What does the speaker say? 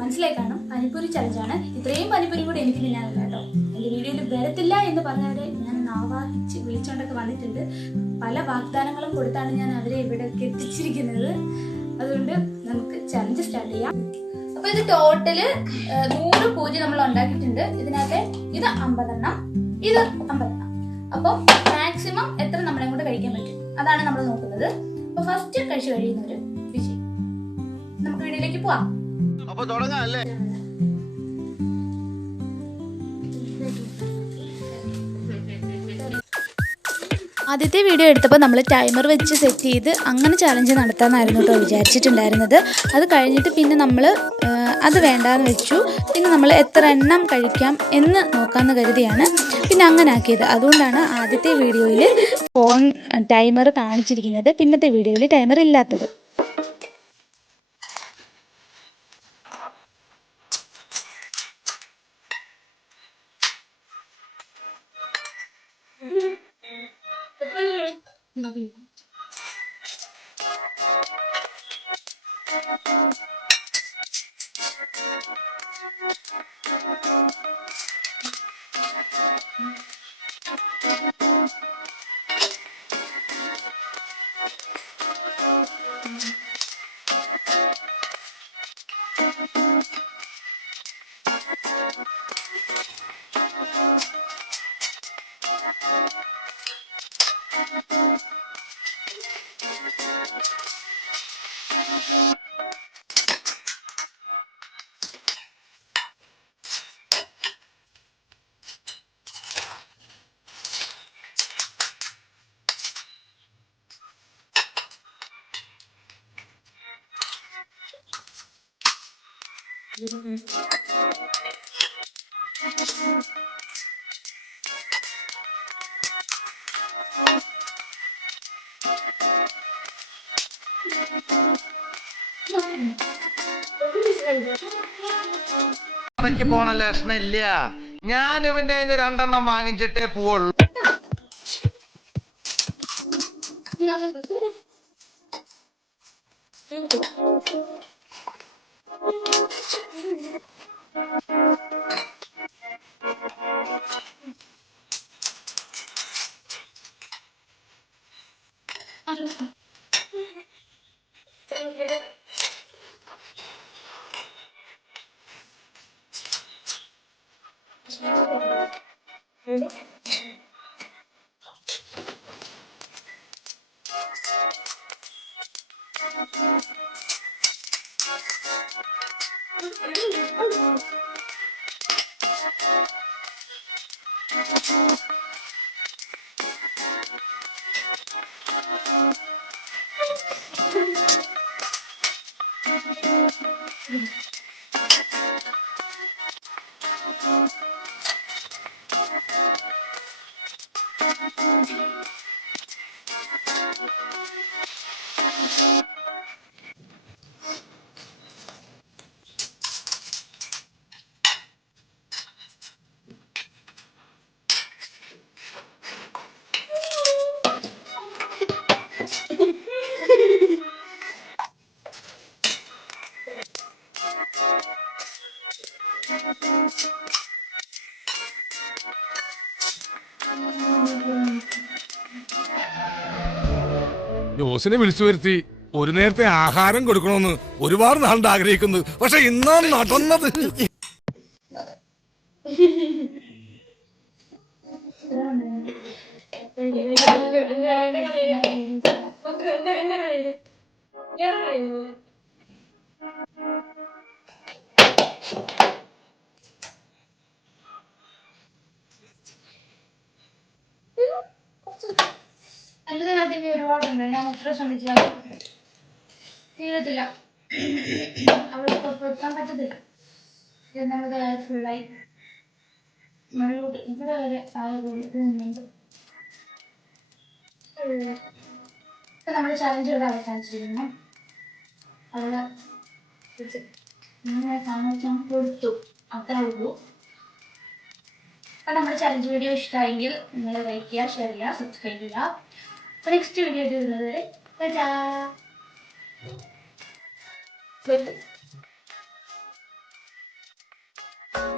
മനസ്സിലായി കാണും. പാനിപ്പൂരി ചലഞ്ചാണ്. ഇത്രയും പാനിപ്പൂരി കൂടെ എനിക്ക് തിന്നാനില്ല കേട്ടോ. എൻ്റെ വീഡിയോയിൽ വരത്തില്ല എന്ന് പറഞ്ഞവരെ ഞാൻ ആവാഹിച്ച് വിളിച്ചുകൊണ്ടൊക്കെ വന്നിട്ടുണ്ട്. പല വാഗ്ദാനങ്ങളും കൊടുത്താണ് ഞാൻ അവരെ ഇവിടെ എത്തിച്ചിരിക്കുന്നത്. അതുകൊണ്ട് നമുക്ക് ചലഞ്ച് സ്റ്റാർട്ട് ചെയ്യാം. അപ്പോൾ ഇത് ടോട്ടല് 100 പൂരി നമ്മൾ ഉണ്ടാക്കിയിട്ടുണ്ട്. ഇതിനകത്ത് ഇത് 50 എണ്ണം, ഇത് 50 എണ്ണം. അപ്പോൾ മാക്സിമം എത്ര നമ്മളെ കൊണ്ട് കഴിക്കാൻ പറ്റും അതാണ് നമ്മൾ നോക്കുന്നത്. അപ്പോൾ ഫസ്റ്റ് കഴിച്ചു കഴിയുന്നവര് വിജയ്. നമുക്ക് വീഡിയോയിലേക്ക് പോവാം. അപ്പോൾ തുടങ്ങാം അല്ലേ? ആദ്യത്തെ വീഡിയോ എടുത്തപ്പോൾ നമ്മൾ ടൈമർ വെച്ച് സെറ്റ് ചെയ്ത് അങ്ങനെ ചലഞ്ച് നടത്താമെന്നായിരുന്നു കേട്ടോ വിചാരിച്ചിട്ടുണ്ടായിരുന്നത്. അത് കഴിഞ്ഞിട്ട് പിന്നെ നമ്മൾ അത് വേണ്ടാന്ന് വെച്ചു. പിന്നെ നമ്മൾ എത്ര എണ്ണം കഴിക്കാം എന്ന് നോക്കാമെന്ന് കരുതിയാണ് പിന്നെ അങ്ങനെ ആക്കിയത്. അതുകൊണ്ടാണ് ആദ്യത്തെ വീഡിയോയിൽ ഫോൺ ടൈമർ കാണിച്ചിരിക്കുന്നത്, പിന്നത്തെ വീഡിയോയിൽ ടൈമർ ഇല്ലാത്തത്. അവർക്ക് പോണ ലക്ഷണില്ല. ഞാൻ ഇവന്റെ 2 വാങ്ങിച്ചിട്ടേ പോവുള്ളൂ. ജോസിനെ വിളിച്ചു വരുത്തി ഒരു നേരത്തെ ആഹാരം കൊടുക്കണമെന്ന് ഒരുപാട് നാളുണ്ട് ആഗ്രഹിക്കുന്നത്. പക്ഷെ ഇന്നാണ് നടന്നത്. ഒരുപാടുണ്ട്. ഞാൻ എത്ര ശ്രമിച്ചാലും തീരത്തില്ല. അവിടെ പുറത്തെത്താൻ പറ്റത്തില്ല. നമ്മുടെ ഫുള്ളായി ഇവിടെ വരെ നിന്നുണ്ട്. ഇപ്പൊ നമ്മുടെ ചലഞ്ച് ഇവിടെ അവസാനിച്ചിരിക്കുന്നു. അവിടെ കൊടുത്തു, അത്രേ ഉള്ളൂ. അപ്പൊ നമ്മുടെ ചലഞ്ച് വീഡിയോ ഇഷ്ടമായെങ്കിൽ നിങ്ങൾ ലൈക്ക് ചെയ്യുക, ഷെയർ ചെയ്യുക, സബ്സ്ക്രൈബ് ചെയ്യുക. അപ്പൊ നെക്സ്റ്റ് വീഡിയോ വരുന്നത് വരെ